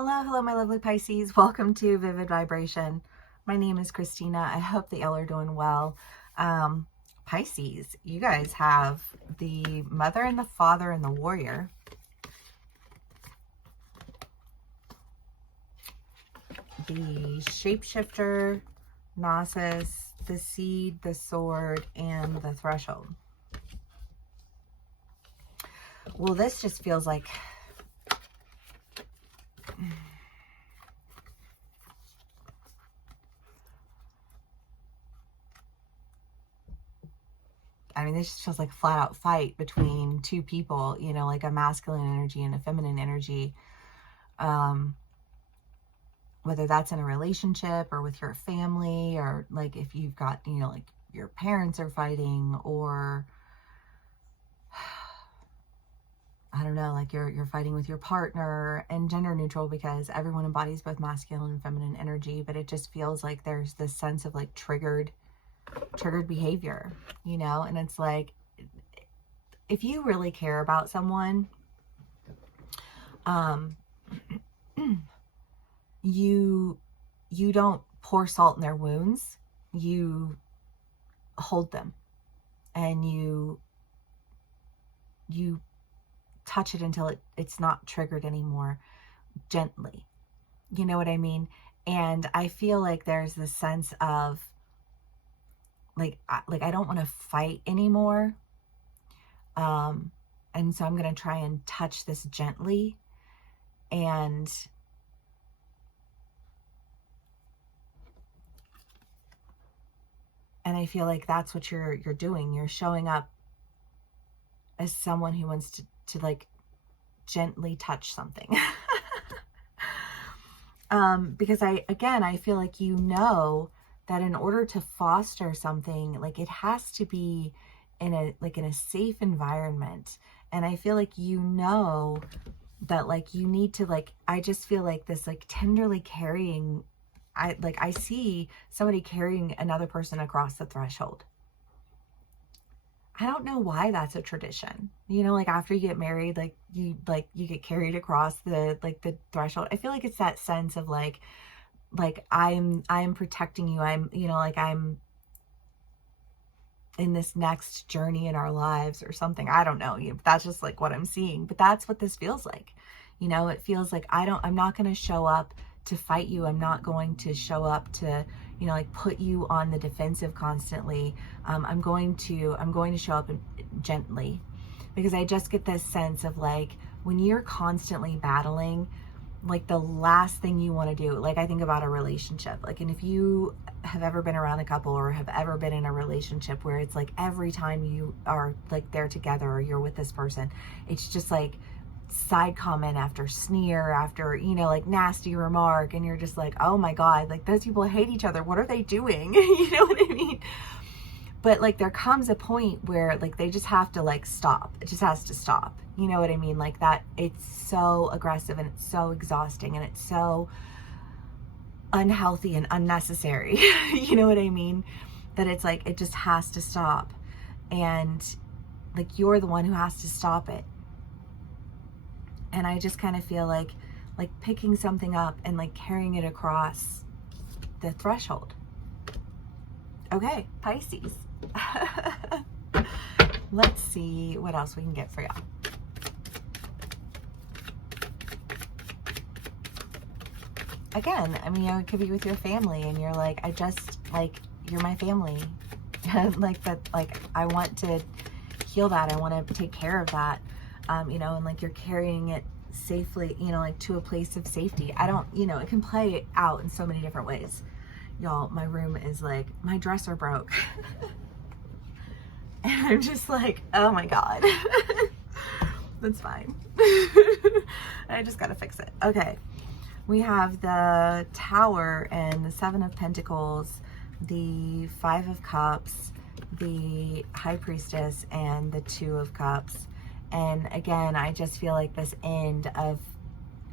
Hello, my lovely Pisces. Welcome to Vivid Vibration. My name is Christina. I hope that y'all are doing well. Pisces, you guys have the Mother and the Father and the Warrior. The Shapeshifter, Gnosis, the Seed, the Sword, and the Threshold. Well, this just feels like... I mean, this just feels like a flat out fight between two people, you know, like a masculine energy and a feminine energy. Whether that's in a relationship or with your family, or like if you've got, you know, like your parents are fighting, or I don't know, like you're fighting with your partner, and gender neutral because everyone embodies both masculine and feminine energy, but it just feels like there's this sense of like triggered behavior, you know. And it's like, if you really care about someone, you don't pour salt in their wounds. You hold them and you touch it until it's not triggered anymore, gently, you know what I mean? And I feel like there's this sense of like I don't want to fight anymore. And so I'm going to try and touch this gently. And I feel like that's what you're doing. You're showing up as someone who wants to like gently touch something. Because I feel like, you know, that in order to foster something, like it has to be in a safe environment. And I feel like, you know, that like you need to like, I just feel like this like tenderly carrying, I see somebody carrying another person across the threshold. I don't know why that's a tradition. You know, like after you get married, like you get carried across the threshold. I feel like it's that sense of like I'm protecting you. I'm, you know, like I'm in this next journey in our lives or something. I don't know. That's just like what I'm seeing, but that's what this feels like. You know, it feels like I'm not going to show up to fight you. I'm not going to show up to, you know, like put you on the defensive constantly. I'm going to show up gently, because I just get this sense of like, when you're constantly battling, like the last thing you want to do, like I think about a relationship, like, and if you have ever been around a couple or have ever been in a relationship where it's like every time you are like there together or you're with this person, it's just like side comment after sneer after, you know, like nasty remark, and you're just like, oh my God, like those people hate each other. What are they doing? You know what I mean? But like there comes a point where like they just have to like stop. It just has to stop. You know what I mean? Like that, it's so aggressive and it's so exhausting and it's so unhealthy and unnecessary. You know what I mean? That it's like, it just has to stop. And like you're the one who has to stop it. And I just kind of feel like picking something up and like carrying it across the threshold. Okay, Pisces. Let's see what else we can get for y'all. Again, I mean, you know, it could be with your family and you're like, I just like, you're my family. Like that, like I want to heal that. I want to take care of that. You know, and like you're carrying it safely, you know, like to a place of safety. I don't, you know, it can play out in so many different ways. Y'all, my room is like, my dresser broke. And I'm just like, oh my God. That's fine. I just gotta fix it. Okay. We have the Tower and the Seven of Pentacles, the Five of Cups, the High Priestess, and the Two of Cups. And again, I just feel like this end of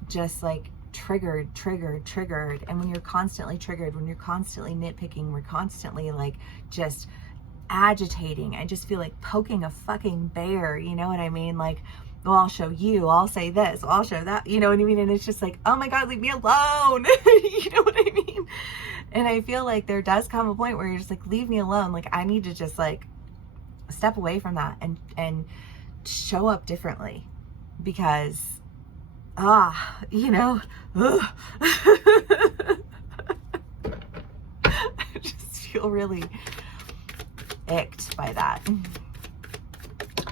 just like triggered. And when you're constantly triggered, when you're constantly nitpicking, we're constantly like just agitating. I just feel like poking a fucking bear, you know what I mean? Like well, I'll show you, I'll say this, I'll show that, you know what I mean? And it's just like, oh my God, leave me alone. You know what I mean? And I feel like there does come a point where you're just like, leave me alone. Like, I need to just like step away from that and show up differently, because, you know, I just feel really icked by that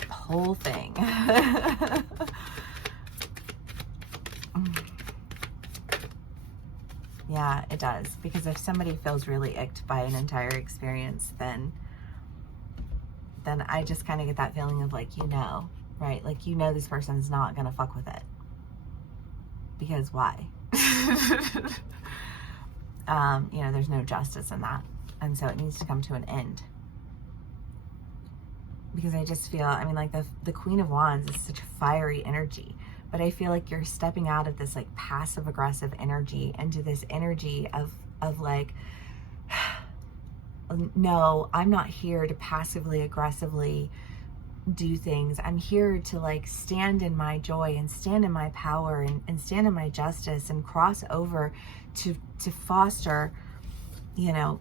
whole thing. Yeah, it does. Because if somebody feels really icked by an entire experience, then I just kind of get that feeling of like, you know, right? Like, you know, this person's not going to fuck with it. Because why? You know, there's no justice in that. And so it needs to come to an end. Because I just feel, I mean, like the Queen of Wands is such a fiery energy, but I feel like you're stepping out of this like passive aggressive energy into this energy of like, no, I'm not here to passively aggressively do things. I'm here to like stand in my joy and stand in my power and stand in my justice and cross over to foster, you know,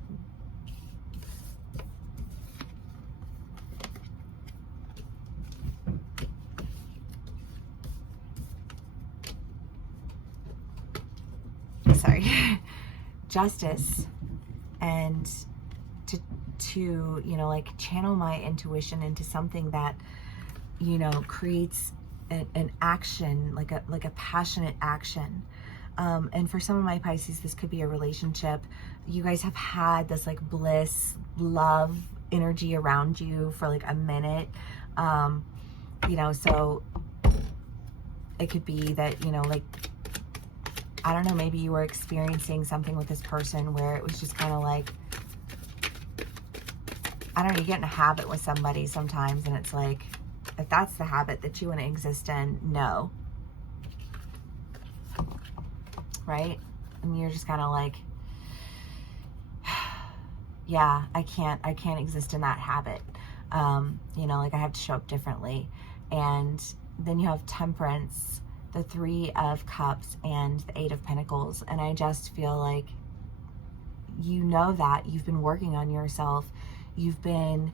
justice, and to you know, like channel my intuition into something that, you know, creates an action, like a passionate action. And for some of my Pisces, this could be a relationship. You guys have had this like bliss, love energy around you for like a minute. You know, so it could be that, you know, like, I don't know, maybe you were experiencing something with this person where it was just kind of like, I don't know, you get in a habit with somebody sometimes, and it's like, if that's the habit that you want to exist in, no. Right? And you're just kind of like, yeah, I can't exist in that habit. You know, like I have to show up differently. And then you have Temperance, the Three of Cups, and the Eight of Pentacles. And I just feel like, you know, that you've been working on yourself. You've been,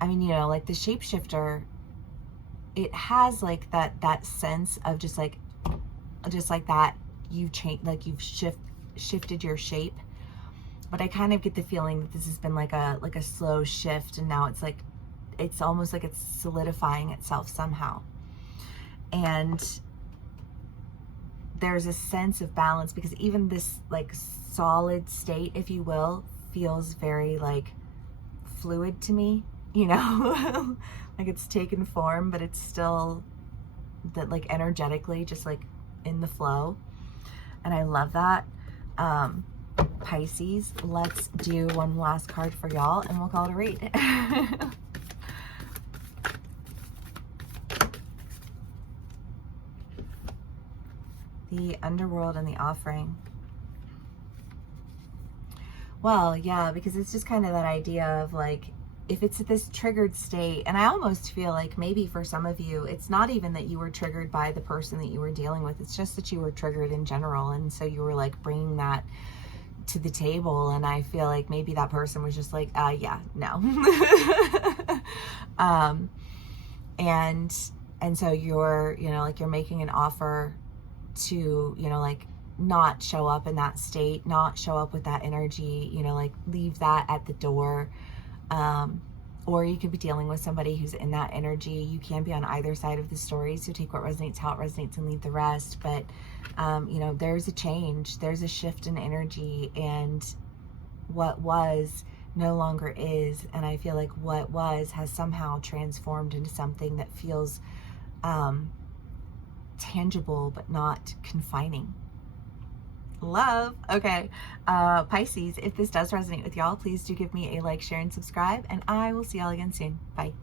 I mean, you know, like the shapeshifter, it has like that sense of just like that you've changed, like you've shifted your shape. But I kind of get the feeling that this has been like a slow shift, and now it's like, it's almost like it's solidifying itself somehow. And there's a sense of balance, because even this like solid state, if you will, feels very like fluid to me, you know. Like it's taken form, but it's still that like energetically just like in the flow. And I love that. Pisces, let's do one last card for y'all and we'll call it a read. The Underworld and the Offering. Well, yeah, because it's just kind of that idea of like, if it's at this triggered state, and I almost feel like maybe for some of you, it's not even that you were triggered by the person that you were dealing with. It's just that you were triggered in general. And so you were like bringing that to the table. And I feel like maybe that person was just like, yeah, no. And so you're, you know, like you're making an offer to, you know, like not show up in that state, not show up with that energy, you know, like leave that at the door. Or you could be dealing with somebody who's in that energy. You can be on either side of the story, so take what resonates, how it resonates, and leave the rest. But you know, there's a change, there's a shift in energy, and what was no longer is. And I feel like what was has somehow transformed into something that feels tangible but not confining. Love. Okay, Pisces, if this does resonate with y'all, please do give me a like, share, and subscribe, and I will see y'all again soon. Bye.